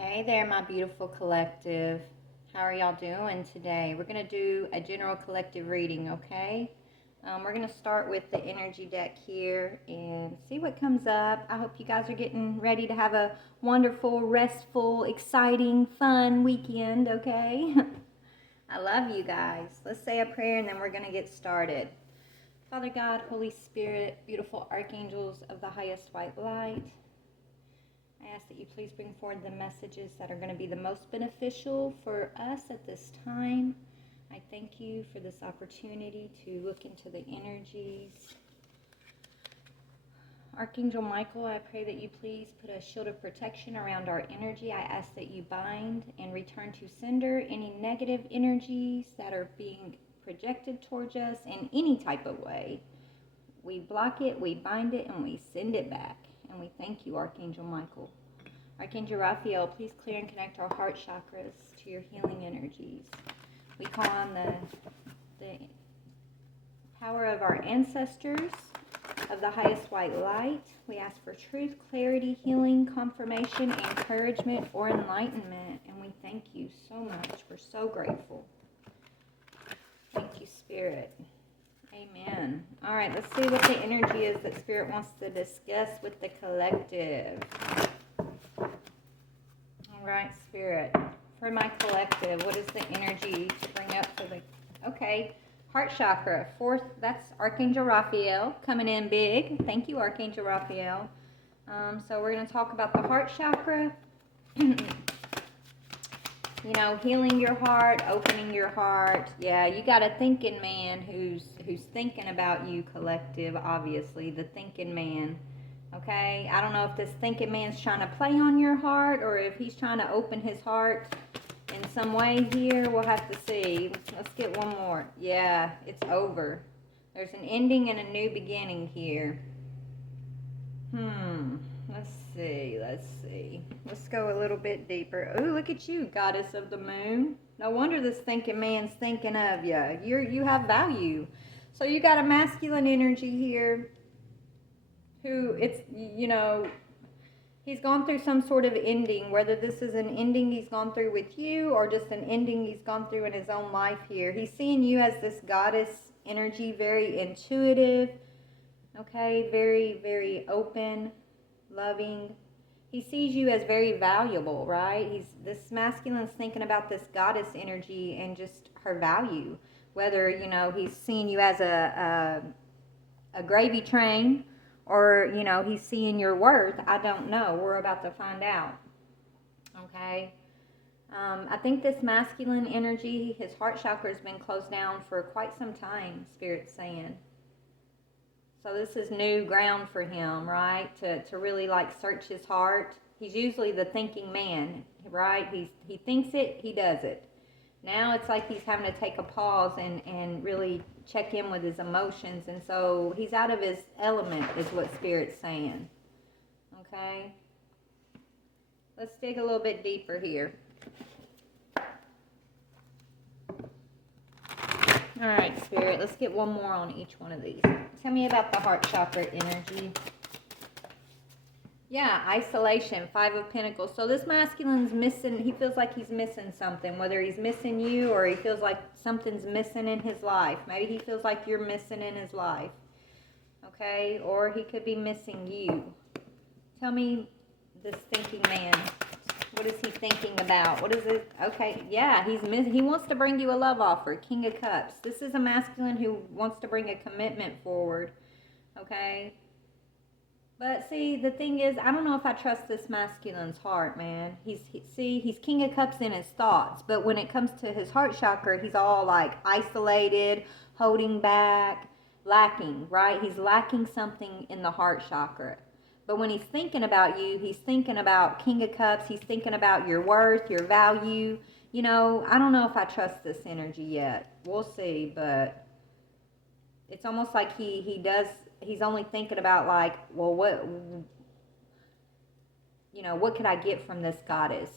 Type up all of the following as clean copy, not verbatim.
Hey there, my beautiful collective. How are y'all doing today? We're going to do a general collective reading, okay? We're going to start with the energy deck here and see what comes up. I hope you guys are getting ready to have a wonderful, restful, exciting, fun weekend, okay? I love you guys. Let's say a prayer and then we're going to get started. Father God, Holy Spirit, beautiful archangels of the highest white light, I ask that you please bring forward the messages that are going to be the most beneficial for us at this time. I thank you for this opportunity to look into the energies. Archangel Michael, I pray that you please put a shield of protection around our energy. I ask that you bind and return to sender any negative energies that are being projected towards us in any type of way. We block it, we bind it, and we send it back. And we thank you, Archangel Michael. Archangel Raphael, please clear and connect our heart chakras to your healing energies. We call on the power of our ancestors of the highest white light. We ask for truth, clarity, healing, confirmation, encouragement, or enlightenment. And we thank you so much. We're so grateful. Thank you, Spirit. Amen. All right, let's see what the energy is that Spirit wants to discuss with the collective. All right, Spirit. For my collective, what is the energy to bring up for the... Okay, heart chakra. Fourth, that's Archangel Raphael coming in big. Thank you, Archangel Raphael. So we're going to talk about the heart chakra. You know, healing your heart, opening your heart. Yeah, you got a thinking man who's thinking about you, collective, obviously, the thinking man. Okay? I don't know if this thinking man's trying to play on your heart or if he's trying to open his heart in some way here. We'll have to see. Let's get one more. Yeah, it's over. There's an ending and a new beginning here. Let's see. Let's go a little bit deeper. Oh, look at you, goddess of the moon. No wonder this thinking man's thinking of you. You have value. So you got a masculine energy here who he's gone through some sort of ending, whether this is an ending he's gone through with you or just an ending he's gone through in his own life here. He's seeing you as this goddess energy, very intuitive, okay, very, very open, loving. He sees you as very valuable, right? This masculine's thinking about this goddess energy and just her value. Whether, he's seeing you as a gravy train or, he's seeing your worth, I don't know. We're about to find out. Okay? I think this masculine energy, his heart chakra has been closed down for quite some time, Spirit's saying. So this is new ground for him, right? To really search his heart. He's usually the thinking man, right? He thinks it, he does it. Now it's like he's having to take a pause and really check in with his emotions. And so he's out of his element is what Spirit's saying. Okay? Let's dig a little bit deeper here. All right, Spirit, let's get one more on each one of these. Tell me about the heart chakra energy. Yeah, isolation, 5 of Pentacles. So this masculine's missing, he feels like he's missing something, whether he's missing you or he feels like something's missing in his life. Maybe he feels like you're missing in his life, okay? Or he could be missing you. Tell me, this thinking man, what is he thinking about? What is it? Okay, yeah, he wants to bring you a love offer, King of Cups. This is a masculine who wants to bring a commitment forward, okay? But see, the thing is, I don't know if I trust this masculine's heart, man. He's King of Cups in his thoughts, but when it comes to his heart chakra, he's all isolated, holding back, lacking, right? He's lacking something in the heart chakra. But when he's thinking about you, he's thinking about King of Cups. He's thinking about your worth, your value. I don't know if I trust this energy yet. We'll see, but it's almost like he's only thinking about well, what could I get from this goddess?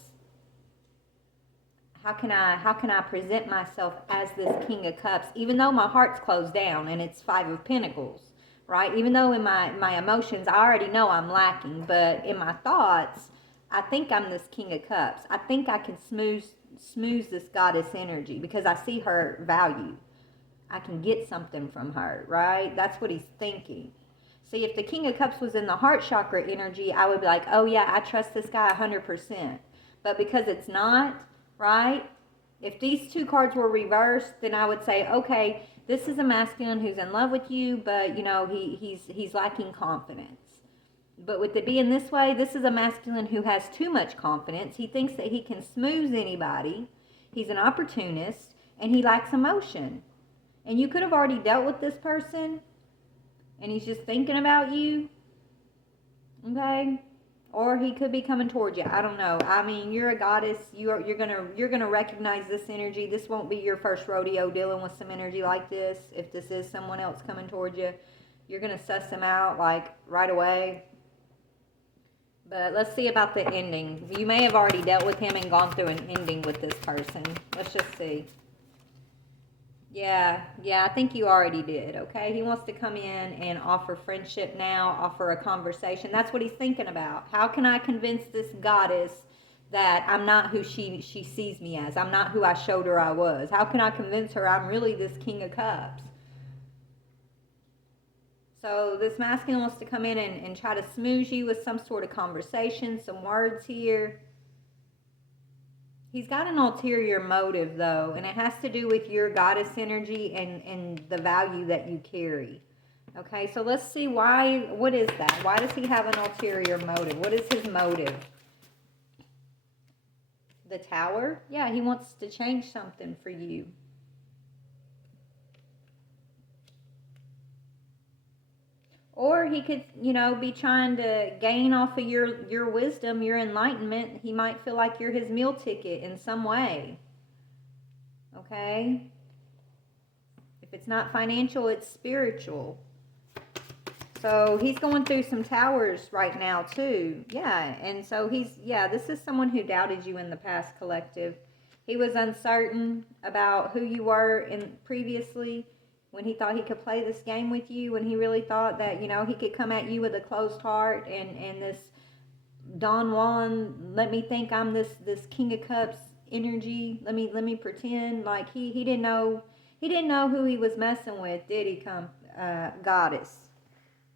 How can I present myself as this King of Cups, even though my heart's closed down and it's 5 of Pentacles? Right? Even though in my emotions, I already know I'm lacking, but in my thoughts, I think I'm this King of Cups. I think I can smooth this goddess energy because I see her value. I can get something from her, right? That's what he's thinking. See, if the King of Cups was in the heart chakra energy, I would be like, oh yeah, I trust this guy 100%. But because it's not, right? If these two cards were reversed, then I would say, okay, this is a masculine who's in love with you, but you know, he's lacking confidence. But with it being this way, this is a masculine who has too much confidence. He thinks that he can smooth anybody. He's an opportunist, and he lacks emotion. And you could have already dealt with this person, and he's just thinking about you, okay? Or he could be coming towards you. I don't know. I mean, you're a goddess. You're gonna recognize this energy. This won't be your first rodeo dealing with some energy like this. If this is someone else coming towards you, you're gonna suss them out like right away. But let's see about the ending. You may have already dealt with him and gone through an ending with this person. Let's just see. Yeah, I think you already did, okay? He wants to come in and offer friendship now, offer a conversation. That's what he's thinking about. How can I convince this goddess that I'm not who she sees me as? I'm not who I showed her I was. How can I convince her I'm really this King of Cups? So this masculine wants to come in and try to smooth you with some sort of conversation, some words here. He's got an ulterior motive, though, and it has to do with your goddess energy and the value that you carry. Okay, so let's see why. What is that? Why does he have an ulterior motive? What is his motive? The Tower? Yeah, he wants to change something for you. Or he could, you know, be trying to gain off of your wisdom, your enlightenment. He might feel like you're his meal ticket in some way. Okay? If it's not financial, it's spiritual. So he's going through some towers right now too. Yeah, and so this is someone who doubted you in the past, collective. He was uncertain about who you were previously, when he thought he could play this game with you, when he really thought that, you know, he could come at you with a closed heart and this Don Juan, let me think I'm this King of Cups energy. Let me pretend like he didn't know who he was messing with, did he, goddess?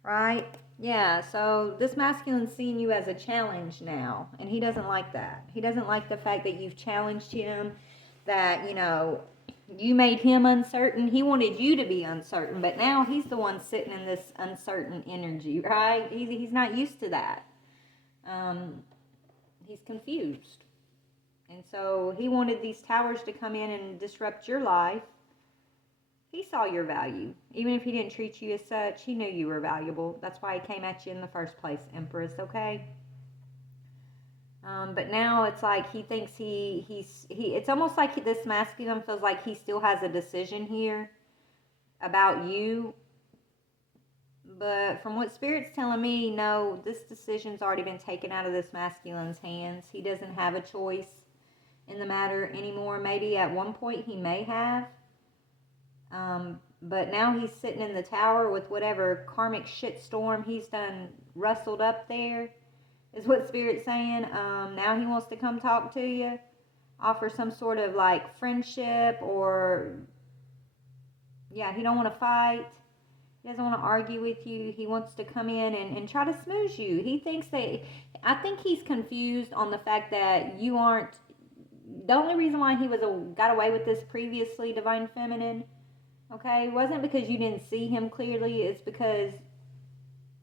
Right? Yeah, so this masculine's seeing you as a challenge now, and he doesn't like that. He doesn't like the fact that you've challenged him, that, you know, you made him uncertain. He wanted you to be uncertain, but now he's the one sitting in this uncertain energy, right? He's not used to that. He's confused. And so he wanted these towers to come in and disrupt your life. He saw your value. Even if he didn't treat you as such, he knew you were valuable. That's why he came at you in the first place, Empress, okay? But now it's like he thinks it's almost like this masculine feels like he still has a decision here about you. But from what Spirit's telling me, no, this decision's already been taken out of this masculine's hands. He doesn't have a choice in the matter anymore. Maybe at one point he may have. But now he's sitting in the tower with whatever karmic shitstorm he's done rustled up there, is what Spirit's saying. Now he wants to come talk to you, offer some sort of like friendship, or yeah, he don't want to fight. He doesn't want to argue with you. He wants to come in and try to smooth you. He thinks that, I think he's confused on the fact that you aren't, the only reason why he got away with this previously, Divine Feminine, okay, wasn't because you didn't see him clearly. It's because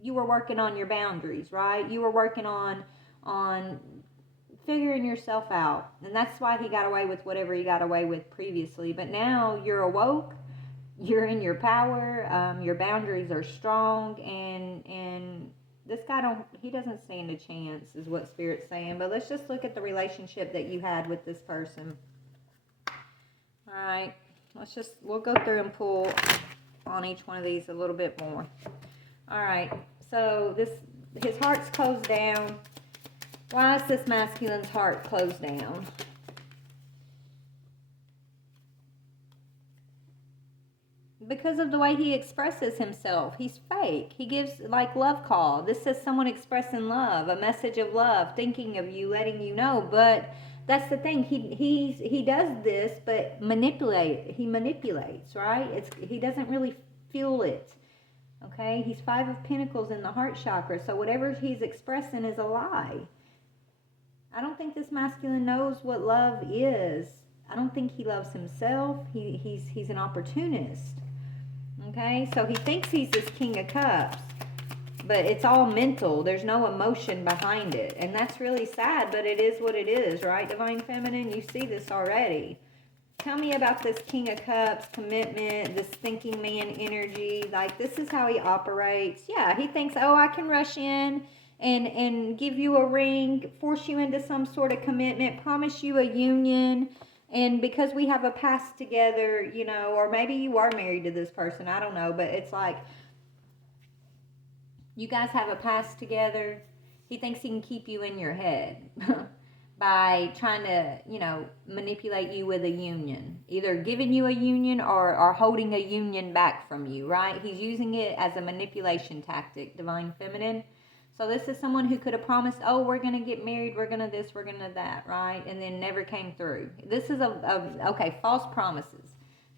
you were working on your boundaries, right? You were working on figuring yourself out. And that's why he got away with whatever he got away with previously. But now you're awoke. You're in your power. Your boundaries are strong. And this guy doesn't stand a chance, is what Spirit's saying. But let's just look at the relationship that you had with this person. All right. We'll go through and pull on each one of these a little bit more. All right, so his heart's closed down. Why is this masculine's heart closed down? Because of the way he expresses himself. He's fake. He gives like love call. This says someone expressing love, a message of love, thinking of you, letting you know. But that's the thing. He does this, but he manipulates, right? He doesn't really feel it. Okay? He's 5 of Pentacles in the heart chakra. So whatever he's expressing is a lie. I don't think this masculine knows what love is. I don't think he loves himself. He's an opportunist. Okay, so he thinks he's this King of Cups, but it's all mental. There's no emotion behind it. And that's really sad, but it is what it is, right, Divine Feminine? You see this already. Tell me about this King of Cups, commitment, this thinking man energy. Like, this is how he operates. Yeah, he thinks, oh, I can rush in and give you a ring, force you into some sort of commitment, promise you a union. And because we have a past together, you know, or maybe you are married to this person, I don't know, but it's like, you guys have a past together. He thinks he can keep you in your head by trying to, you know, manipulate you with a union. Either giving you a union or holding a union back from you, right? He's using it as a manipulation tactic, Divine Feminine. So this is someone who could have promised, oh, we're going to get married, we're going to this, we're going to that, right? And then never came through. This is okay, false promises.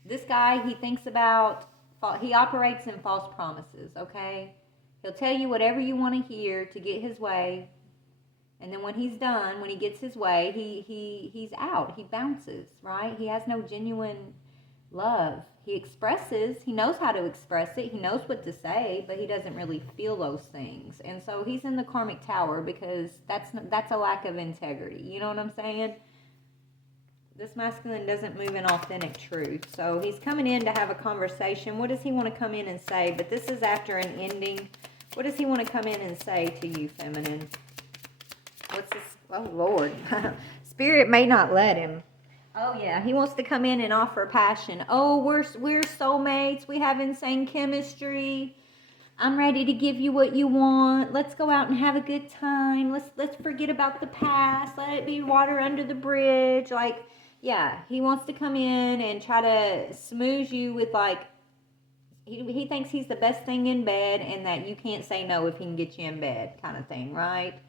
This guy, he thinks about, he operates in false promises, okay? He'll tell you whatever you want to hear to get his way. And then when he's done, when he gets his way, he's out. He bounces, right? He has no genuine love. He expresses, he knows how to express it, he knows what to say, but he doesn't really feel those things. And so he's in the karmic tower because that's a lack of integrity. You know what I'm saying? This masculine doesn't move in authentic truth. So he's coming in to have a conversation. What does he want to come in and say? But this is after an ending. What does he want to come in and say to you, feminine? What's this? Oh, Lord. Spirit may not let him. Oh, yeah. He wants to come in and offer passion. Oh, we're soulmates. We have insane chemistry. I'm ready to give you what you want. Let's go out and have a good time. Let's forget about the past. Let it be water under the bridge. Like, yeah, he wants to come in and try to smooze you with, like, he thinks he's the best thing in bed and that you can't say no if he can get you in bed kind of thing, right?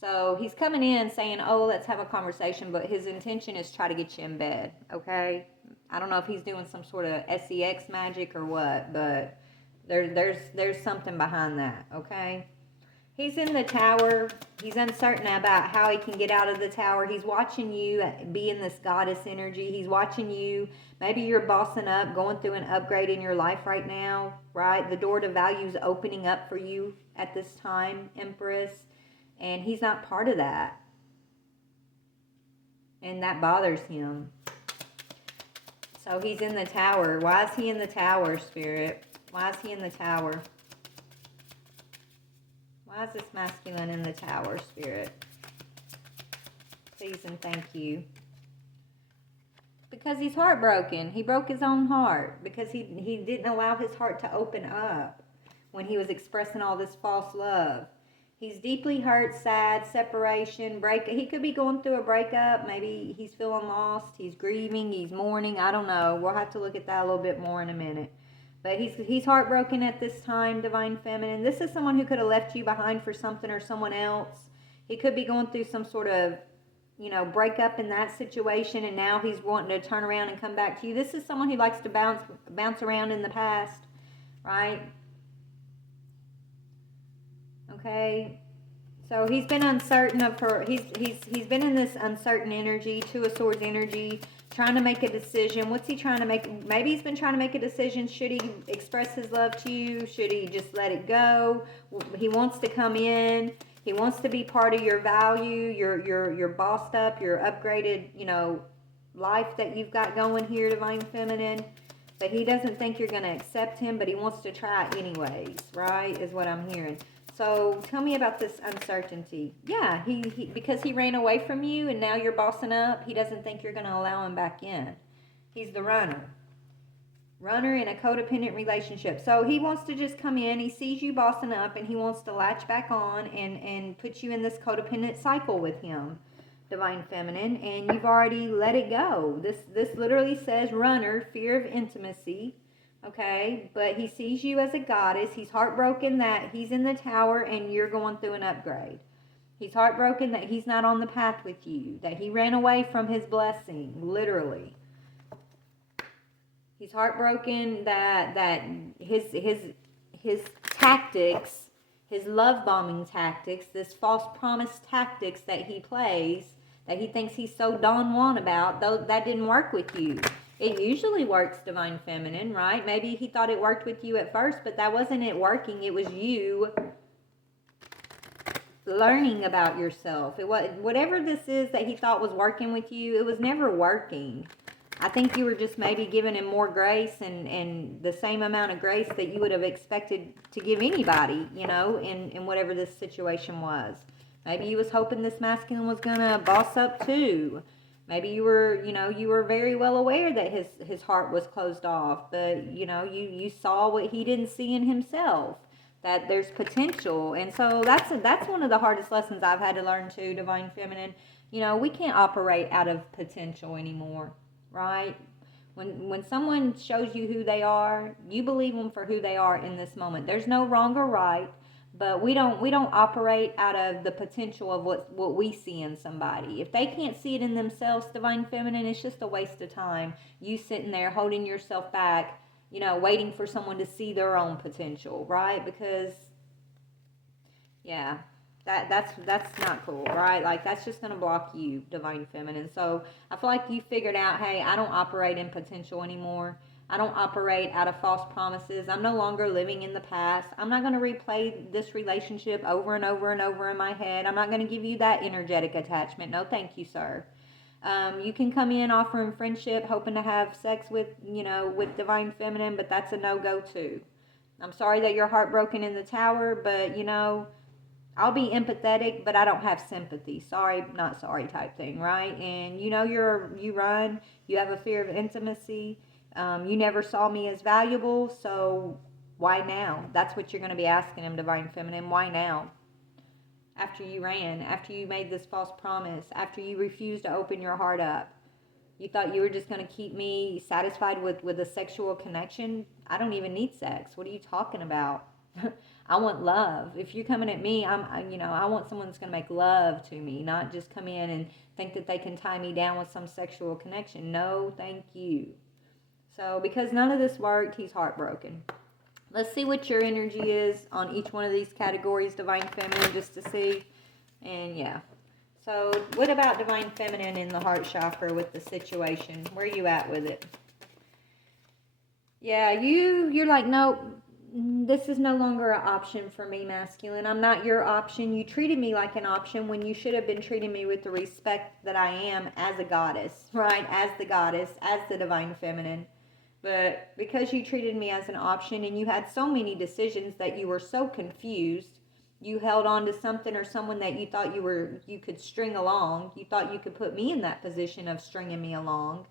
So he's coming in saying, oh, let's have a conversation, but his intention is try to get you in bed, okay? I don't know if he's doing some sort of sex magic or what, but there's something behind that, okay? He's in the tower. He's uncertain about how he can get out of the tower. He's watching you be in this goddess energy. He's watching you. Maybe you're bossing up, going through an upgrade in your life right now, right? The door to value is opening up for you at this time, Empress. And he's not part of that. And that bothers him. So he's in the tower. Why is he in the tower, Spirit? Why is he in the tower? Why is this masculine in the tower, Spirit? Please and thank you. Because he's heartbroken. He broke his own heart. Because he didn't allow his heart to open up when he was expressing all this false love. He's deeply hurt, sad, separation, he could be going through a breakup. Maybe he's feeling lost. He's grieving. He's mourning. I don't know. We'll have to look at that a little bit more in a minute. But he's heartbroken at this time, Divine Feminine. This is someone who could have left you behind for something or someone else. He could be going through some sort of, you know, breakup in that situation, and now he's wanting to turn around and come back to you. This is someone who likes to bounce around in the past, right? Okay, so he's been uncertain of her. He's been in this uncertain energy, Two of Swords energy, trying to make a decision. What's he trying to make? Maybe he's been trying to make a decision. Should he express his love to you? Should he just let it go? He wants to come in. He wants to be part of your value, your bossed up, your upgraded, you know, life that you've got going here, Divine Feminine. But he doesn't think you're going to accept him, but he wants to try anyways, right, is what I'm hearing. So tell me about this uncertainty. Yeah, he because he ran away from you and now you're bossing up, he doesn't think you're going to allow him back in. He's the runner. Runner in a codependent relationship. So he wants to just come in, he sees you bossing up, and he wants to latch back on and put you in this codependent cycle with him, Divine Feminine, and you've already let it go. This literally says runner, fear of intimacy, Okay, but he sees you as a goddess. He's heartbroken that he's in the tower and you're going through an upgrade. He's heartbroken that he's not on the path with you, that he ran away from his blessing, literally. He's heartbroken that his tactics, his love bombing tactics, this false promise tactics that he plays, that he thinks he's so Don Juan about, though that didn't work with you. It usually works, Divine Feminine, right? Maybe he thought it worked with you at first, but that wasn't it working. It was you learning about yourself. It was whatever this is that he thought was working with you, it was never working. I think you were just maybe giving him more grace and the same amount of grace that you would have expected to give anybody, you know, in whatever this situation was. Maybe you was hoping this masculine was going to boss up too. Maybe you were, you were very well aware that his heart was closed off, but, you saw what he didn't see in himself, that there's potential. And so that's one of the hardest lessons I've had to learn too, Divine Feminine. We can't operate out of potential anymore, right? When someone shows you who they are, you believe them for who they are in this moment. There's no wrong or right. But we don't operate out of the potential of what we see in somebody. If they can't see it in themselves, Divine Feminine, it's just a waste of time. You sitting there holding yourself back, waiting for someone to see their own potential, right? Because, yeah, that's not cool, right? Like, that's just going to block you, Divine Feminine. So I feel like you figured out, hey, I don't operate in potential anymore. I don't operate out of false promises. I'm no longer living in the past. I'm not going to replay this relationship over and over and over in my head. I'm not going to give you that energetic attachment. No, thank you, sir. You can come in offering friendship, hoping to have sex with Divine Feminine, but that's a no-go too. I'm sorry that you're heartbroken in the tower, but, I'll be empathetic, but I don't have sympathy. Sorry, not sorry type thing, right? And, you run. You have a fear of intimacy. You never saw me as valuable, so why now? That's what you're going to be asking him, Divine Feminine. Why now? After you ran, after you made this false promise, after you refused to open your heart up, you thought you were just going to keep me satisfied with a sexual connection? I don't even need sex. What are you talking about? I want love. If you're coming at me, I want someone that's going to make love to me, not just come in and think that they can tie me down with some sexual connection. No, thank you. So, because none of this worked, he's heartbroken. Let's see what your energy is on each one of these categories, Divine Feminine, just to see. And yeah. So, what about Divine Feminine in the heart chakra with the situation? Where are you at with it? Yeah, you're like, nope, this is no longer an option for me, masculine. I'm not your option. You treated me like an option when you should have been treating me with the respect that I am as a goddess, right? As the goddess, as the Divine Feminine. But because you treated me as an option and you had so many decisions that you were so confused, you held on to something or someone that you thought you could string along. You thought you could put me in that position of stringing me along.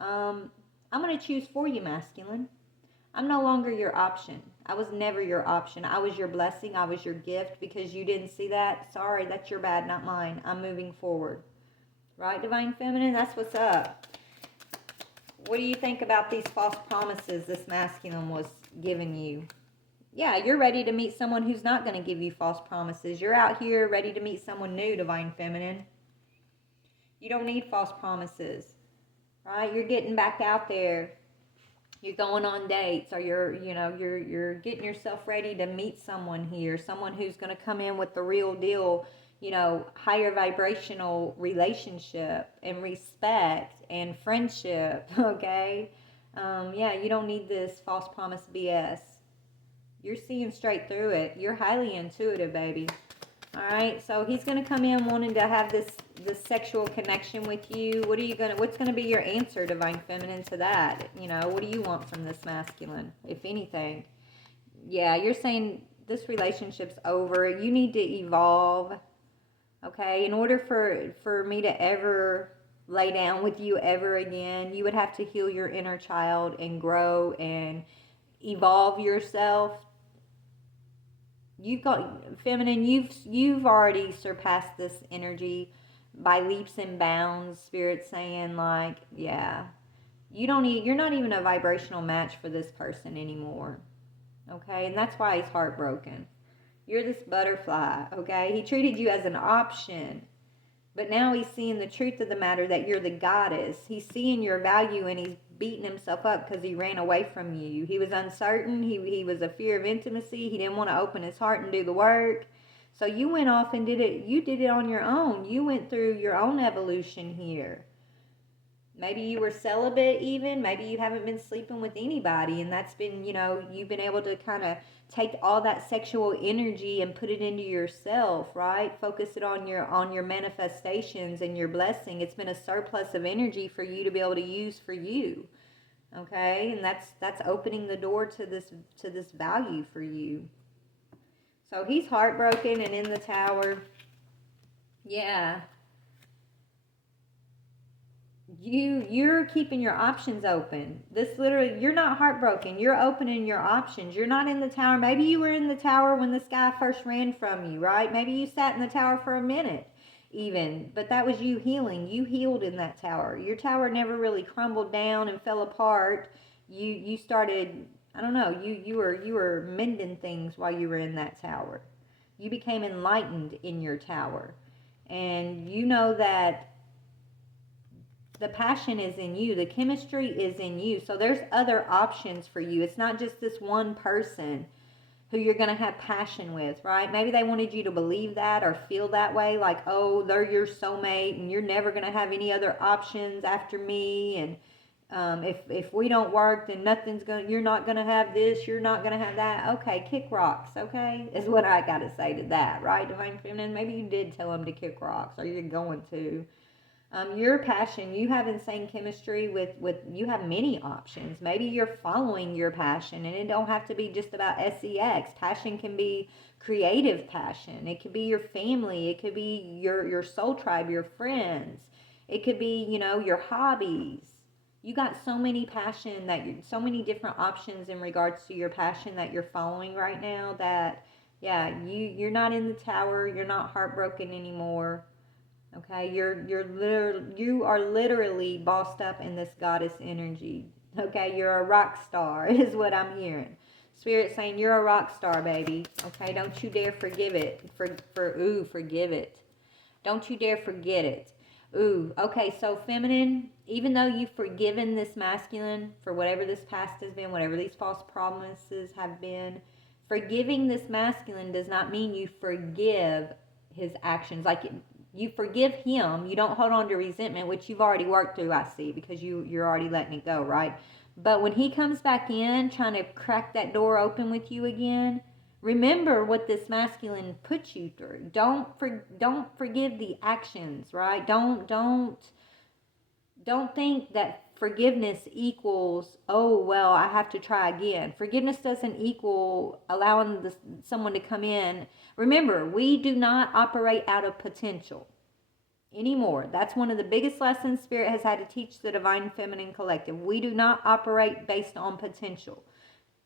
I'm going to choose for you, masculine. I'm no longer your option. I was never your option. I was your blessing. I was your gift. Because you didn't see that, sorry, that's your bad, not mine. I'm moving forward. Right, Divine Feminine? That's what's up. What do you think about these false promises this masculine was giving you? Yeah, you're ready to meet someone who's not going to give you false promises. You're out here ready to meet someone new, Divine Feminine. You don't need false promises, right? You're getting back out there. You're going on dates, or you're getting yourself ready to meet someone here, someone who's going to come in with the real deal, higher vibrational relationship and respect and friendship, okay? Yeah, you don't need this false promise BS. You're seeing straight through it. You're highly intuitive, baby. All right, so he's going to come in wanting to have this sexual connection with you. What's going to be your answer, Divine Feminine, to that? What do you want from this masculine, if anything? Yeah, you're saying this relationship's over. You need to evolve. Okay, in order for me to ever lay down with you ever again, you would have to heal your inner child and grow and evolve yourself. You've got, Feminine, you've already surpassed this energy by leaps and bounds. Spirit saying, like, yeah, you're not even a vibrational match for this person anymore. Okay? And that's why he's heartbroken. You're this butterfly, okay? He treated you as an option. But now he's seeing the truth of the matter that you're the goddess. He's seeing your value and he's beating himself up because he ran away from you. He was uncertain. He was a fear of intimacy. He didn't want to open his heart and do the work. So you went off and did it. You did it on your own. You went through your own evolution here. Maybe you were celibate even. Maybe you haven't been sleeping with anybody. And that's been, you've been able to kind of take all that sexual energy and put it into yourself, right? Focus it on your manifestations and your blessing. It's been a surplus of energy for you to be able to use for you. Okay? And that's opening the door to this value for you. So he's heartbroken and in the tower. Yeah. You're keeping your options open. This literally, you're not heartbroken. You're opening your options. You're not in the tower. Maybe you were in the tower when this guy first ran from you, right? Maybe you sat in the tower for a minute even, but that was you healing. You healed in that tower. Your tower never really crumbled down and fell apart. You started, I don't know, you were mending things while you were in that tower. You became enlightened in your tower. And you know that the passion is in you. The chemistry is in you. So there's other options for you. It's not just this one person who you're going to have passion with, right? Maybe they wanted you to believe that or feel that way, like, oh, they're your soulmate and you're never going to have any other options after me. And if we don't work, then you're not going to have this, you're not going to have that. Okay, kick rocks, okay? Is what I got to say to that, right, Divine Feminine? Maybe you did tell them to kick rocks, or you're going to. Your passion, you have insane chemistry with you have many options. Maybe you're following your passion, and it don't have to be just about sex. Passion can be creative passion. It could be your family. It could be your soul tribe, your friends. It could be, your hobbies. You got so many so many different options in regards to your passion that you're following right now that, yeah, you're not in the tower. You're not heartbroken anymore. Okay, you are literally bossed up in this goddess energy. Okay, you're a rock star is what I'm hearing. Spirit saying you're a rock star, baby. Okay, don't you dare forgive it. Forgive it. Don't you dare forget it. Ooh, okay, so feminine, even though you've forgiven this masculine for whatever this past has been, whatever these false promises have been, forgiving this masculine does not mean you forgive his actions. Like, you forgive him. You don't hold on to resentment, which you've already worked through, I see, because you're already letting it go, right? But when he comes back in, trying to crack that door open with you again, remember what this masculine put you through. Don't forgive the actions, right? Don't think that forgiveness equals, oh, well, I have to try again. Forgiveness doesn't equal allowing someone to come in. Remember, we do not operate out of potential anymore. That's one of the biggest lessons Spirit has had to teach the Divine Feminine Collective. We do not operate based on potential.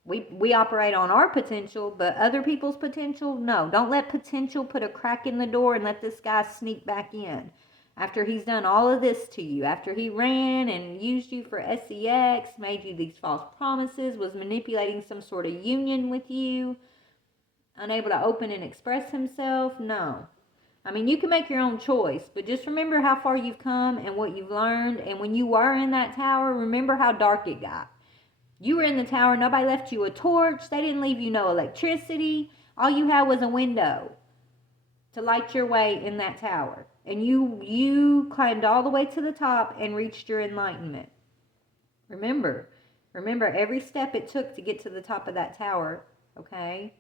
We operate on our potential, but other people's potential, no. Don't let potential put a crack in the door and let this guy sneak back in. After he's done all of this to you, after he ran and used you for sex, made you these false promises, was manipulating some sort of union with you, unable to open and express himself, no. I mean, you can make your own choice, but just remember how far you've come and what you've learned. And when you were in that tower, remember how dark it got. You were in the tower, nobody left you a torch, they didn't leave you no electricity. All you had was a window to light your way in that tower. And you climbed all the way to the top and reached your enlightenment. Remember every step it took to get to the top of that tower, okay?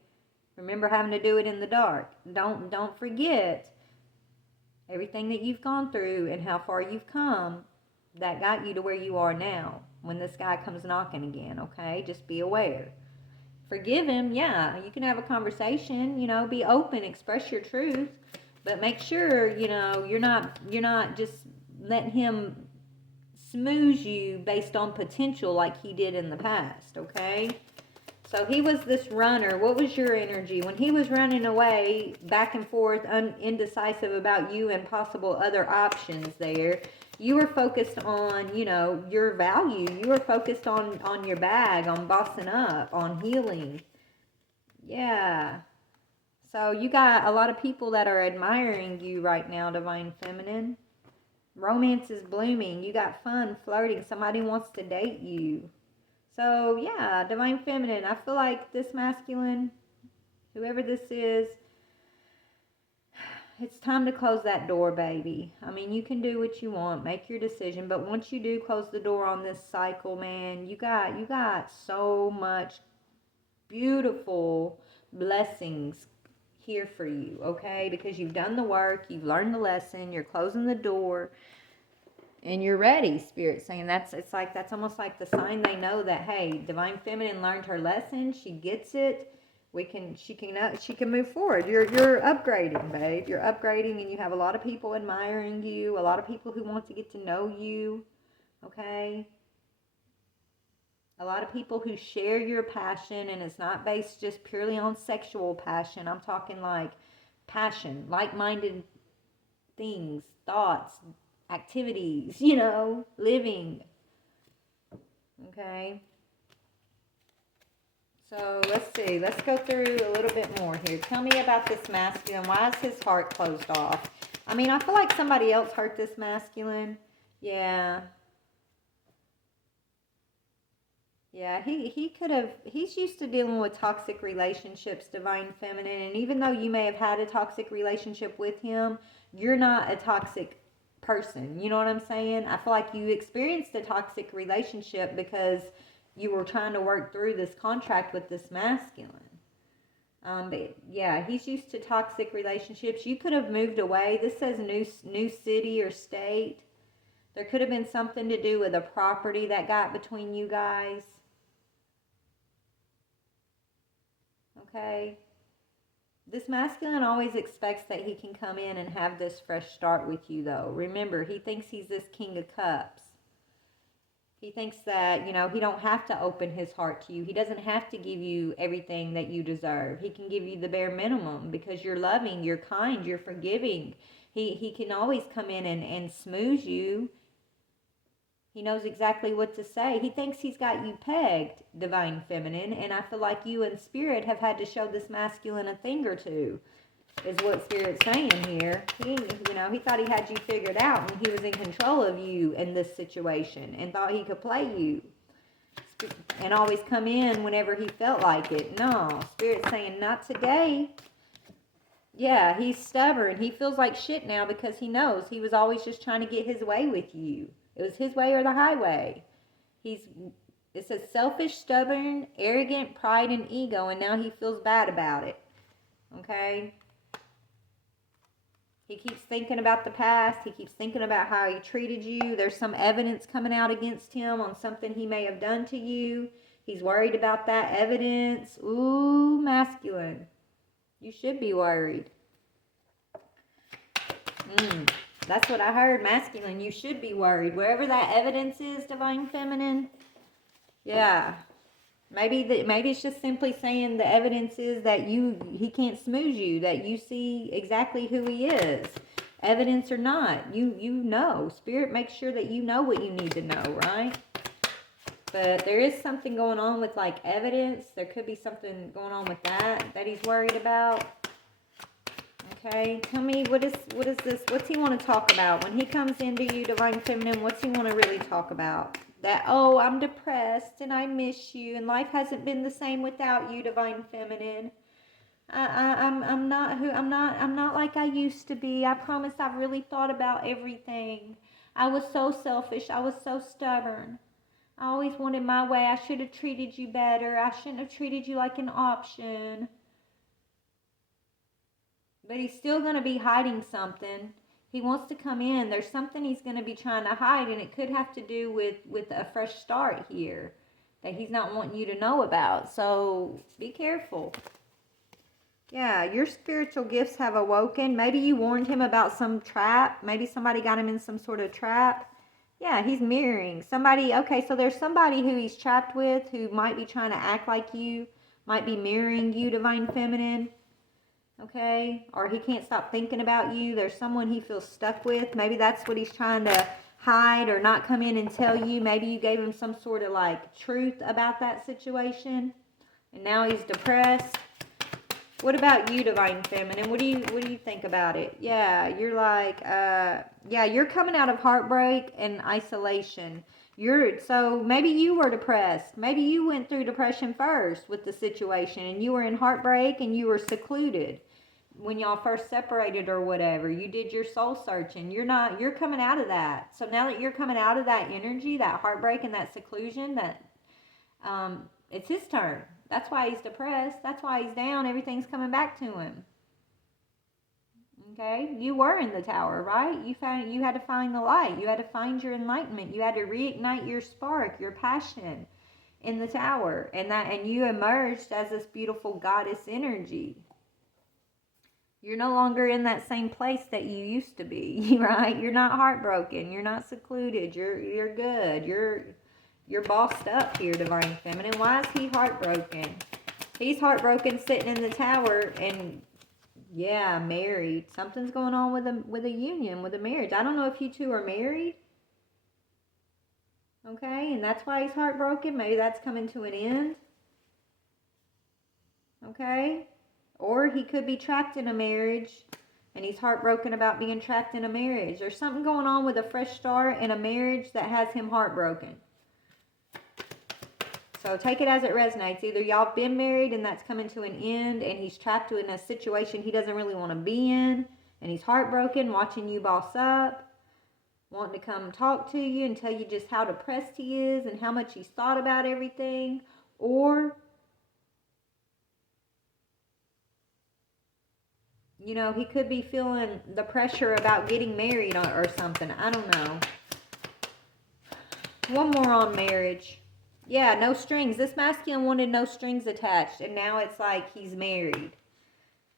Remember having to do it in the dark. Don't forget everything that you've gone through and how far you've come that got you to where you are now. When this guy comes knocking again, okay? Just be aware. Forgive him, yeah. You can have a conversation, be open, express your truth, but make sure, you're not just letting him smooze you based on potential like he did in the past, okay? So he was this runner. What was your energy? When he was running away, back and forth, indecisive about you and possible other options there, You were focused on, you know, your value. You were focused on your bag, on bossing up, on healing. Yeah. So you got a lot of people that are admiring you right now, Divine Feminine. Romance is blooming. You got fun flirting. Somebody wants to date you. So yeah, Divine Feminine, I feel like this masculine, whoever this is, it's time to close that door, baby. I mean, you can do what you want, make your decision, but once you do close the door on this cycle, man, you got so much beautiful blessings here for you, okay? Because you've done the work, you've learned the lesson, you're closing the door, and you're ready. Spirit saying that's almost like the sign they know that, hey, Divine Feminine learned her lesson, she gets it. She can move forward. You're upgrading, babe. You're upgrading, and you have a lot of people admiring you, a lot of people who want to get to know you, okay? A lot of people who share your passion, and it's not based just purely on sexual passion. I'm talking like passion, like-minded things, thoughts, activities, you know, living, okay? So let's see. Let's go through a little bit more here. Tell me about this masculine. Why is his heart closed off? I mean, I feel like somebody else hurt this masculine. Yeah. Yeah, he could have, he's used to dealing with toxic relationships, Divine Feminine. And even though you may have had a toxic relationship with him, you're not a toxic person. You know what I'm saying? I feel like you experienced a toxic relationship because you were trying to work through this contract with this masculine. But yeah, he's used to toxic relationships. You could have moved away. This says new city or state. There could have been something to do with a property that got between you guys. Okay. This masculine always expects that he can come in and have this fresh start with you, though. Remember, he thinks he's this King of Cups. He thinks that, you know, he don't have to open his heart to you. He doesn't have to give you everything that you deserve. He can give you the bare minimum because you're loving, you're kind, you're forgiving. He can always come in and smooth you. He knows exactly what to say. He thinks he's got you pegged, Divine Feminine, and I feel like you and Spirit have had to show this masculine a thing or two, is what Spirit's saying here. He thought he had you figured out, and he was in control of you in this situation and thought he could play you and always come in whenever he felt like it. No, Spirit's saying, not today. Yeah, he's stubborn. He feels like shit now because he knows he was always just trying to get his way with you. It was his way or the highway. It says selfish, stubborn, arrogant, pride, and ego, and now he feels bad about it. Okay? He keeps thinking about the past. He keeps thinking about how he treated you. There's some evidence coming out against him on something he may have done to you. He's worried about that evidence. Ooh, masculine. You should be worried. That's what I heard, masculine. You should be worried. Wherever that evidence is, Divine Feminine. Yeah. Maybe it's just simply saying the evidence is that he can't smooth you, that you see exactly who he is. Evidence or not, you know. Spirit makes sure that you know what you need to know, right? But there is something going on with like evidence. There could be something going on with that he's worried about. Okay, tell me, what is this? What's he want to talk about? When he comes into you, Divine Feminine, what's he want to really talk about? That, oh, I'm depressed and I miss you and life hasn't been the same without you, Divine Feminine. I'm not like I used to be. I promise I've really thought about everything. I was so selfish. I was so stubborn. I always wanted my way. I should have treated you better. I shouldn't have treated you like an option. But he's still going to be hiding something. He wants to come in. There's something he's going to be trying to hide, and it could have to do with a fresh start here that he's not wanting you to know about. So be careful. Yeah, your spiritual gifts have awoken. Maybe you warned him about some trap. Maybe somebody got him in some sort of trap. Yeah, he's mirroring somebody. Okay, so there's somebody who he's trapped with who might be trying to act like you, might be mirroring you, Divine Feminine. Okay, or he can't stop thinking about you. There's someone he feels stuck with. Maybe that's what he's trying to hide or not come in and tell you. Maybe you gave him some sort of like truth about that situation, and now he's depressed. What about you, Divine Feminine? What do you think about it? Yeah, you're like, yeah, you're coming out of heartbreak and isolation. So maybe you were depressed. Maybe you went through depression first with the situation, and you were in heartbreak and you were secluded when y'all first separated or whatever. You did your soul searching. You're coming out of that. So now that you're coming out of that energy, that heartbreak and that seclusion, it's his turn. That's why he's depressed. That's why he's down. Everything's coming back to him. Okay? You were in the tower, right? You had to find the light. You had to find your enlightenment. You had to reignite your spark, your passion in the tower. And you emerged as this beautiful goddess energy. You're no longer in that same place that you used to be, right? You're not heartbroken. You're not secluded. You're good. You're bossed up here, Divine Feminine. Why is he heartbroken? He's heartbroken sitting in the tower and, yeah, married. Something's going on with a union, with a marriage. I don't know if you two are married. Okay, and that's why he's heartbroken. Maybe that's coming to an end. Okay? Or he could be trapped in a marriage and he's heartbroken about being trapped in a marriage. There's something going on with a fresh start in a marriage that has him heartbroken. So take it as it resonates. Either y'all been married and that's coming to an end and he's trapped in a situation he doesn't really want to be in and he's heartbroken, watching you boss up, wanting to come talk to you and tell you just how depressed he is and how much he's thought about everything. Or, you know, he could be feeling the pressure about getting married or something. I don't know. One more on marriage. Yeah, no strings. This masculine wanted no strings attached, and now it's like he's married.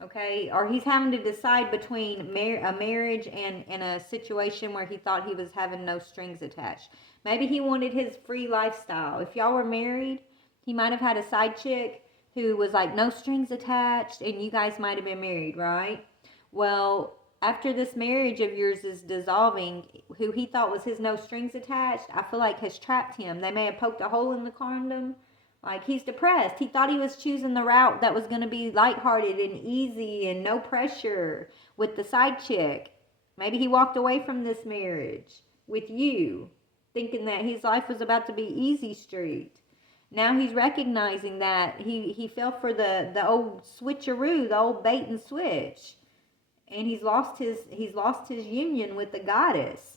Okay? Or he's having to decide between a marriage and a situation where he thought he was having no strings attached. Maybe he wanted his free lifestyle. If y'all were married, he might have had a side chick who was like no strings attached, and you guys might have been married, right? Well, after this marriage of yours is dissolving, who he thought was his no strings attached, I feel like has trapped him. They may have poked a hole in the condom. Like, he's depressed. He thought he was choosing the route that was going to be lighthearted and easy and no pressure with the side chick. Maybe he walked away from this marriage with you, thinking that his life was about to be easy street. Now he's recognizing that he fell for the old switcheroo, the old bait and switch. And he's lost his union with the goddess.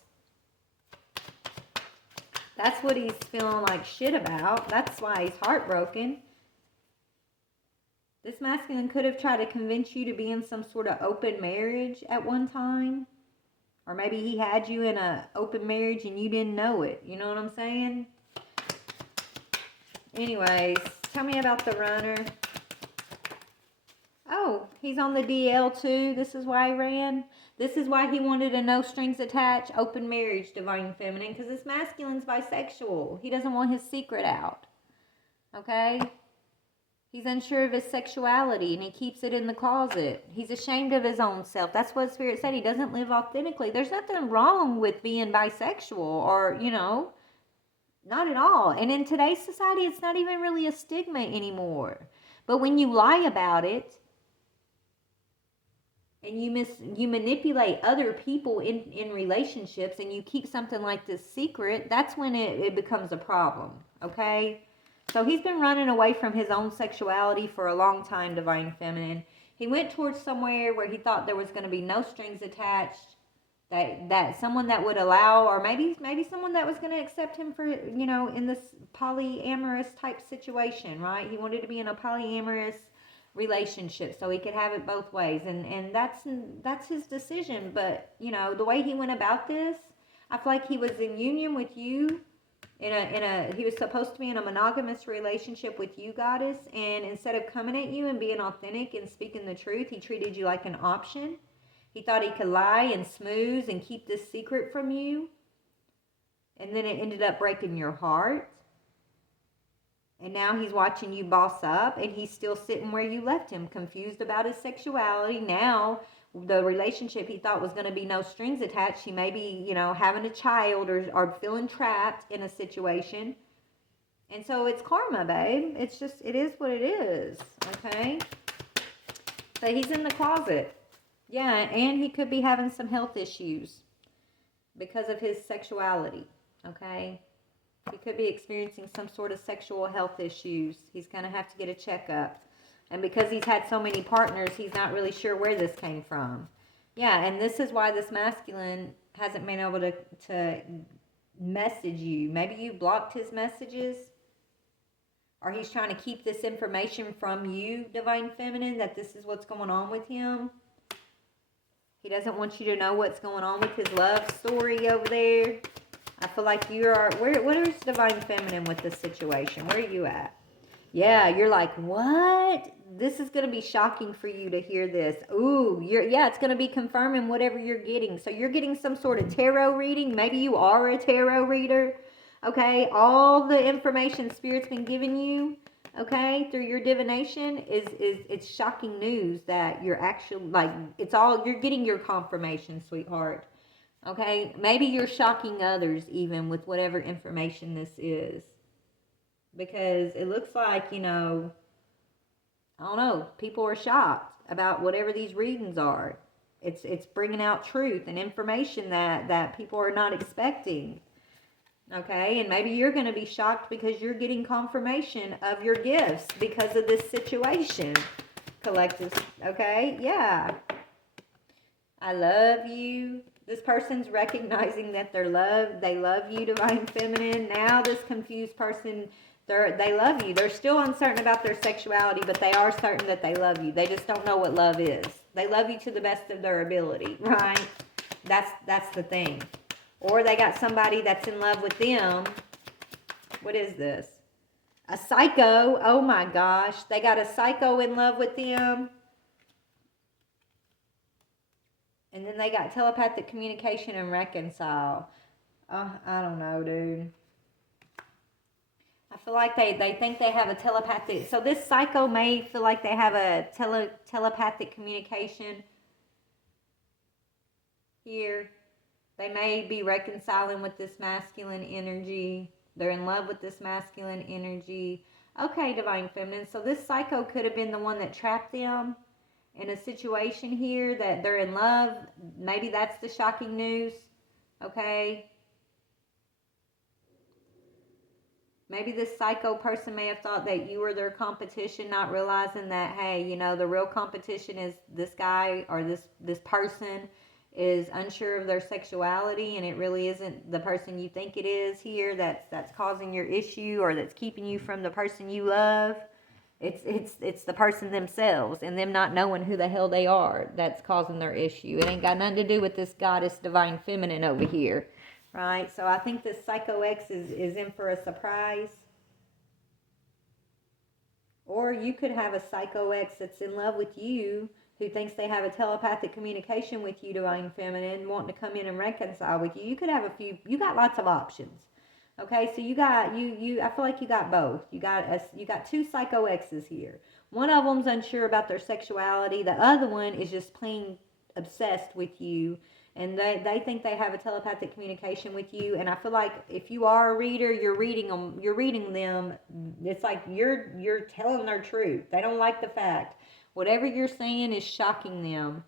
That's what he's feeling like shit about. That's why he's heartbroken. This masculine could have tried to convince you to be in some sort of open marriage at one time. Or maybe he had you in an open marriage and you didn't know it. You know what I'm saying? Anyways, tell me about the runner. Oh, he's on the DL too. This is why he ran. This is why he wanted a no strings attached open marriage, Divine Feminine, because this masculine's bisexual. He doesn't want his secret out. Okay? He's unsure of his sexuality and he keeps it in the closet. He's ashamed of his own self. That's what Spirit said. He doesn't live authentically. There's nothing wrong with being bisexual or, you know, not at all. And in today's society, it's not even really a stigma anymore. But when you lie about it, and you manipulate other people in relationships and you keep something like this secret, that's when it becomes a problem, okay? So he's been running away from his own sexuality for a long time, Divine Feminine. He went towards somewhere where he thought there was going to be no strings attached, that someone that would allow, or maybe someone that was going to accept him for, you know, in this polyamorous type situation, right? He wanted to be in a polyamorous relationship so he could have it both ways, and that's his decision. But you know, the way he went about this, I feel like he was in union with you he was supposed to be in a monogamous relationship with you, goddess, and instead of coming at you and being authentic and speaking the truth, he treated you like an option. He thought he could lie and smooth and keep this secret from you, and then it ended up breaking your heart. And now he's watching you boss up, and he's still sitting where you left him, confused about his sexuality. Now, the relationship he thought was going to be no strings attached. He may be, you know, having a child or feeling trapped in a situation. And so it's karma, babe. It's just, it is what it is, okay? So he's in the closet. Yeah, and he could be having some health issues because of his sexuality, okay? He could be experiencing some sort of sexual health issues. He's going to have to get a checkup. And because he's had so many partners, he's not really sure where this came from. Yeah, and this is why this masculine hasn't been able to message you. Maybe you blocked his messages. Or he's trying to keep this information from you, Divine Feminine, that this is what's going on with him. He doesn't want you to know what's going on with his love story over there. I feel like you are, where is Divine Feminine with this situation? Where are you at? Yeah, you're like, what? This is going to be shocking for you to hear this. Ooh, yeah, it's going to be confirming whatever you're getting. So you're getting some sort of tarot reading. Maybe you are a tarot reader. Okay, all the information Spirit's been giving you, okay, through your divination is it's shocking news that you're actually, like, it's all, you're getting your confirmation, sweetheart. Okay, maybe you're shocking others even with whatever information this is. Because it looks like, you know, I don't know, people are shocked about whatever these readings are. It's bringing out truth and information that people are not expecting. Okay, and maybe you're going to be shocked because you're getting confirmation of your gifts because of this situation, collective. Okay, yeah. I love you. This person's recognizing that they love you, Divine Feminine. Now this confused person, they love you. They're still uncertain about their sexuality, but they are certain that they love you. They just don't know what love is. They love you to the best of their ability, right? That's the thing. Or they got somebody that's in love with them. What is this? A psycho. Oh my gosh. They got a psycho in love with them. And then they got telepathic communication and reconcile. I don't know, dude. I feel like they think they have a telepathic... So this psycho may feel like they have a telepathic communication here. They may be reconciling with this masculine energy. They're in love with this masculine energy. Okay, Divine Feminine. So this psycho could have been the one that trapped them in a situation here, that they're in love. Maybe that's the shocking news. Okay. Maybe this psycho person may have thought that you were their competition, not realizing that, hey, you know, the real competition is this guy or this person is unsure of their sexuality, and it really isn't the person you think it is here that's causing your issue or that's keeping you from the person you love. It's the person themselves and them not knowing who the hell they are that's causing their issue. It ain't got nothing to do with this goddess Divine Feminine over here, right? So I think this Psycho X is in for a surprise. Or you could have a Psycho X that's in love with you, who thinks they have a telepathic communication with you, Divine Feminine, wanting to come in and reconcile with you. You could have you got lots of options. Okay, so I feel like you got both. You got two Psycho X's here. One of them's unsure about their sexuality. The other one is just plain obsessed with you, and they think they have a telepathic communication with you. And I feel like if you are a reader, you're reading them. It's like you're telling their truth. They don't like the fact. Whatever you're saying is shocking them.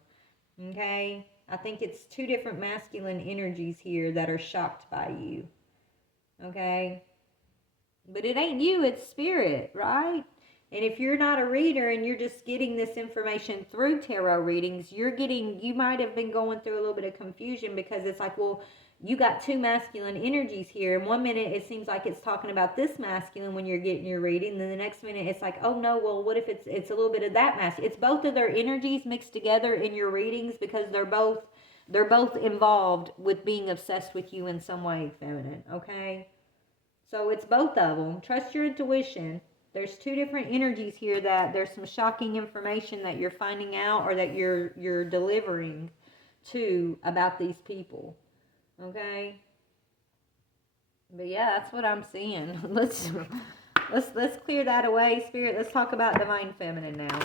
Okay? I think it's two different masculine energies here that are shocked by you. Okay? But it ain't you, it's spirit, right? And if you're not a reader and you're just getting this information through tarot readings, you might have been going through a little bit of confusion, because it's like, well, you got two masculine energies here. And 1 minute it seems like it's talking about this masculine when you're getting your reading. Then the next minute it's like, oh no, well, what if it's a little bit of that masculine? It's both of their energies mixed together in your readings, because they're both involved with being obsessed with you in some way, feminine, okay? So it's both of them. Trust your intuition. There's two different energies here that there's some shocking information that you're finding out, or that you're delivering to about these people. Okay? But yeah, that's what I'm seeing. Let's clear that away, Spirit. Let's talk about Divine Feminine now.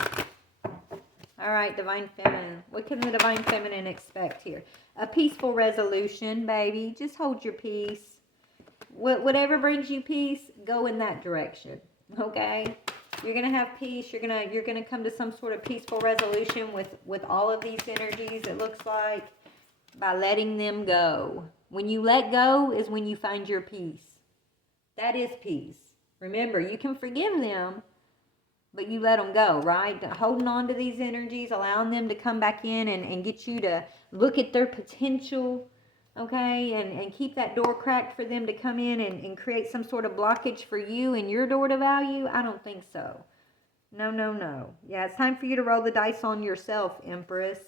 All right, Divine Feminine. What can the Divine Feminine expect here? A peaceful resolution, baby. Just hold your peace. Whatever brings you peace, go in that direction. Okay? You're gonna have peace. You're gonna come to some sort of peaceful resolution with all of these energies. It looks like by letting them go. When you let go is when you find your peace. That is peace. Remember, you can forgive them, but you let them go, right? Holding on to these energies, allowing them to come back in and get you to look at their potential, okay? And keep that door cracked for them to come in and create some sort of blockage for you and your door to value. I don't think so. No, no, no. Yeah, it's time for you to roll the dice on yourself, Empress.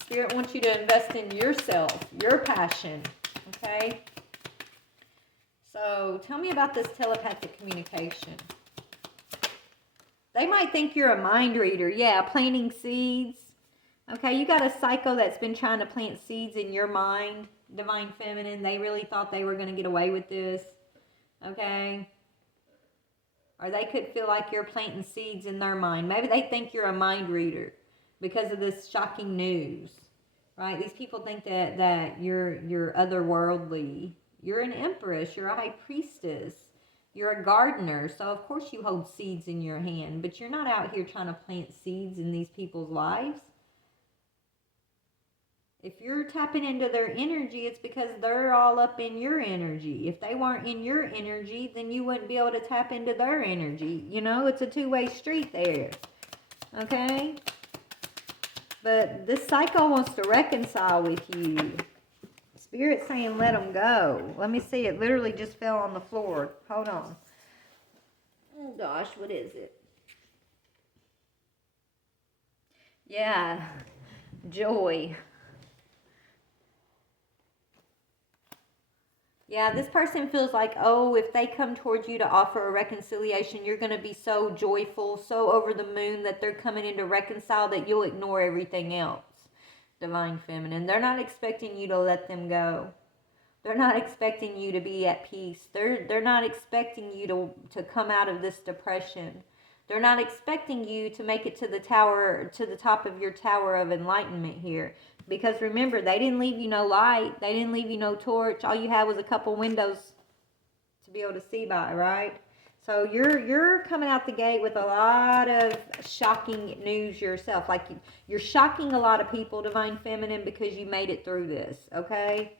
Spirit wants you to invest in yourself, your passion, okay? So tell me about this telepathic communication. They might think you're a mind reader. Yeah, planting seeds. Okay, you got a psycho that's been trying to plant seeds in your mind, Divine Feminine. They really thought they were going to get away with this. Okay? Or they could feel like you're planting seeds in their mind. Maybe they think you're a mind reader because of this shocking news. Right? These people think that you're otherworldly. You're an empress. You're a high priestess. You're a gardener. So, of course, you hold seeds in your hand. But you're not out here trying to plant seeds in these people's lives. If you're tapping into their energy, it's because they're all up in your energy. If they weren't in your energy, then you wouldn't be able to tap into their energy. You know, it's a two-way street there. Okay? But this psycho wants to reconcile with you. Spirit's saying let them go. Let me see. It literally just fell on the floor. Hold on. Oh, gosh. What is it? Yeah. Joy. Yeah, this person feels like, oh, if they come towards you to offer a reconciliation, you're going to be so joyful, so over the moon that they're coming in to reconcile that you'll ignore everything else. Divine Feminine. They're not expecting you to let them go. They're not expecting you to be at peace. They're not expecting you to come out of this depression. They're not expecting you to make it to the top of your tower of enlightenment here. Because remember, they didn't leave you no light. They didn't leave you no torch. All you had was a couple windows to be able to see by, right? So you're coming out the gate with a lot of shocking news yourself. Like you're shocking a lot of people, Divine Feminine, because you made it through this, okay?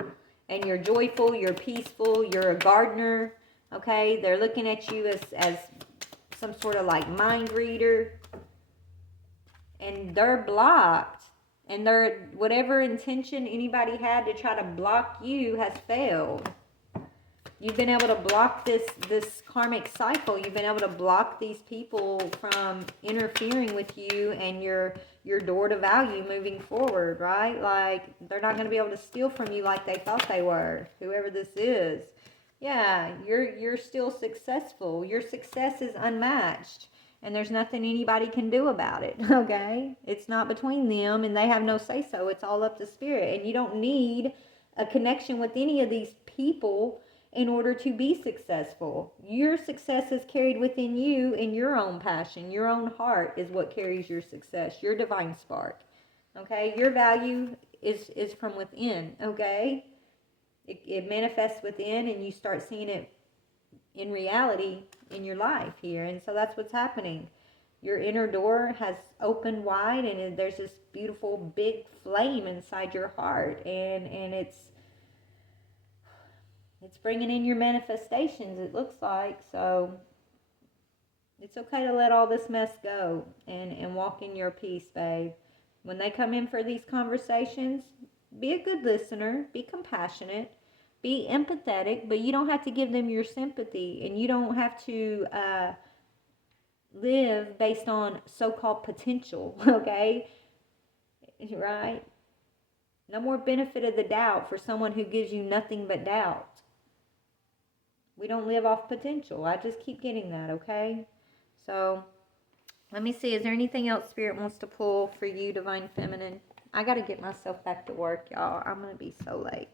And you're joyful, you're peaceful, you're a gardener, okay? They're looking at you as some sort of like mind reader. And they're blocked. And whatever intention anybody had to try to block you has failed. You've been able to block this karmic cycle. You've been able to block these people from interfering with you and your door to value moving forward, right? Like, they're not going to be able to steal from you like they thought they were, whoever this is. Yeah, you're still successful. Your success is unmatched. And there's nothing anybody can do about it, okay? It's not between them, and they have no say-so. It's all up to Spirit. And you don't need a connection with any of these people in order to be successful. Your success is carried within you in your own passion. Your own heart is what carries your success, your divine spark, okay? Your value is from within, okay? It manifests within, and you start seeing it in reality in your life here. And so that's what's happening. Your inner door has opened wide, and there's this beautiful big flame inside your heart, and it's bringing in your manifestations, it looks like. So it's okay to let all this mess go and walk in your peace, babe. When they come in for these conversations, be a good listener, be compassionate, be empathetic, but you don't have to give them your sympathy, and you don't have to live based on so-called potential, okay? Right? No more benefit of the doubt for someone who gives you nothing but doubt. We don't live off potential. I just keep getting that, okay? So, let me see. Is there anything else Spirit wants to pull for you, Divine Feminine? I got to get myself back to work, y'all. I'm going to be so late.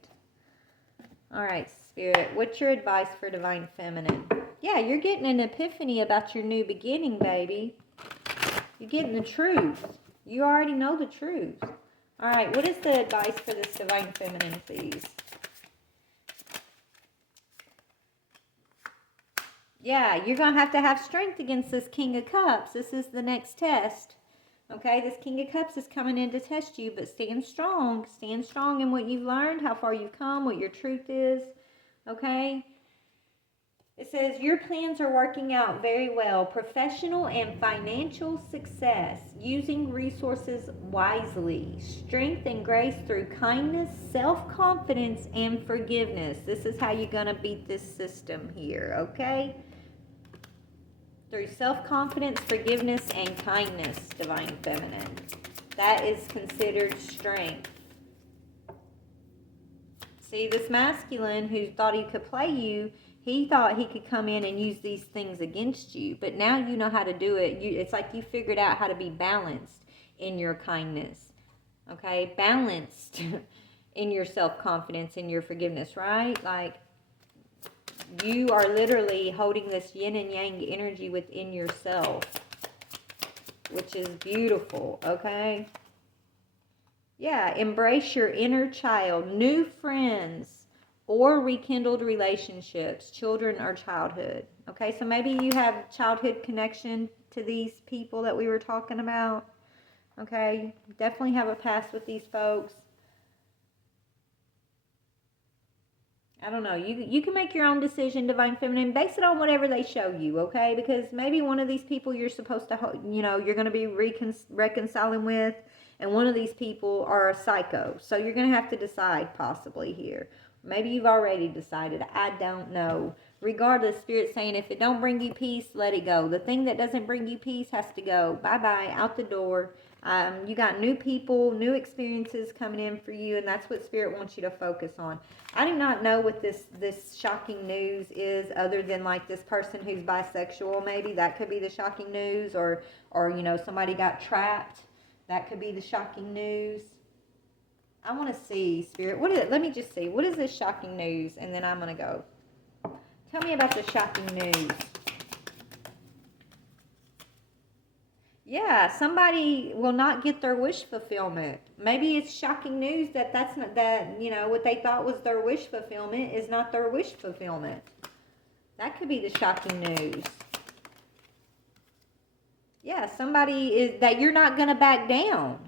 All right, Spirit, what's your advice for Divine Feminine? Yeah, you're getting an epiphany about your new beginning, baby. You're getting the truth. You already know the truth. All right, what is the advice for this Divine Feminine, please? Yeah, you're going to have strength against this King of Cups. This is the next test. Okay, this King of Cups is coming in to test you, but stand strong. Stand strong in what you've learned, how far you've come, what your truth is. Okay? It says, your plans are working out very well. Professional and financial success. Using resources wisely. Strength and grace through kindness, self-confidence, and forgiveness. This is how you're going to beat this system here, okay? Through self-confidence, forgiveness, and kindness, Divine Feminine. That is considered strength. See, this masculine who thought he could play you, he thought he could come in and use these things against you. But now you know how to do it. It's like you figured out how to be balanced in your kindness. Okay? Balanced in your self-confidence and your forgiveness, right? Like, you are literally holding this yin and yang energy within yourself, which is beautiful, okay? Yeah, embrace your inner child, new friends, or rekindled relationships, children or childhood. Okay, so maybe you have childhood connection to these people that we were talking about. Okay, definitely have a past with these folks. I don't know. You can make your own decision, Divine Feminine. Base it on whatever they show you, okay? Because maybe one of these people you're supposed to, you're going to be reconciling with, and one of these people are a psycho. So you're going to have to decide possibly here. Maybe you've already decided. I don't know. Regardless, Spirit's saying if it don't bring you peace, let it go. The thing that doesn't bring you peace has to go. Bye-bye, out the door. You got new people, new experiences coming in for you, and that's what Spirit wants you to focus on. I do not know what this shocking news is, other than like this person who's bisexual. Maybe that could be the shocking news, or somebody got trapped. That could be the shocking news. I want to see, Spirit. What is it? Let me just see. What is this shocking news? And then I'm going to go. Tell me about the shocking news. Yeah, somebody will not get their wish fulfillment. Maybe it's shocking news that's not that, what they thought was their wish fulfillment is not their wish fulfillment. That could be the shocking news. Yeah, somebody is that you're not going to back down.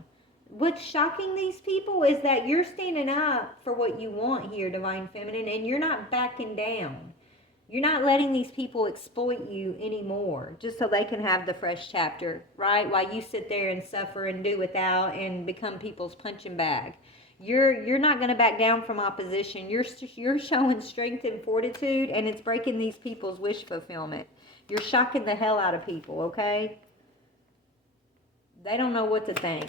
What's shocking these people is that you're standing up for what you want here, Divine Feminine, and you're not backing down. You're not letting these people exploit you anymore just so they can have the fresh chapter, right? While you sit there and suffer and do without and become people's punching bag. You're not going to back down from opposition. You're showing strength and fortitude, and it's breaking these people's wish fulfillment. You're shocking the hell out of people, okay? They don't know what to think.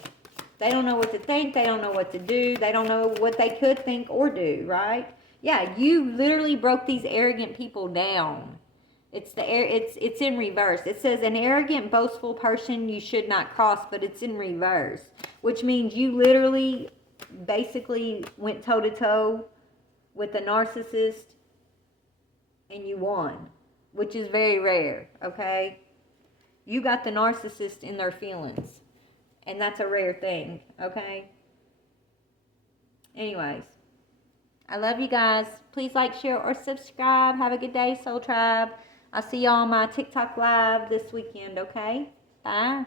They don't know what to think. They don't know what to do. They don't know what they could think or do, right? Yeah, you literally broke these arrogant people down. It's in reverse. It says an arrogant, boastful person you should not cross, but it's in reverse, which means you literally basically went toe to toe with a narcissist and you won, which is very rare, okay? You got the narcissist in their feelings, and that's a rare thing, okay? Anyways. I love you guys. Please like, share, or subscribe. Have a good day, Soul Tribe. I'll see y'all on my TikTok live this weekend, okay? Bye.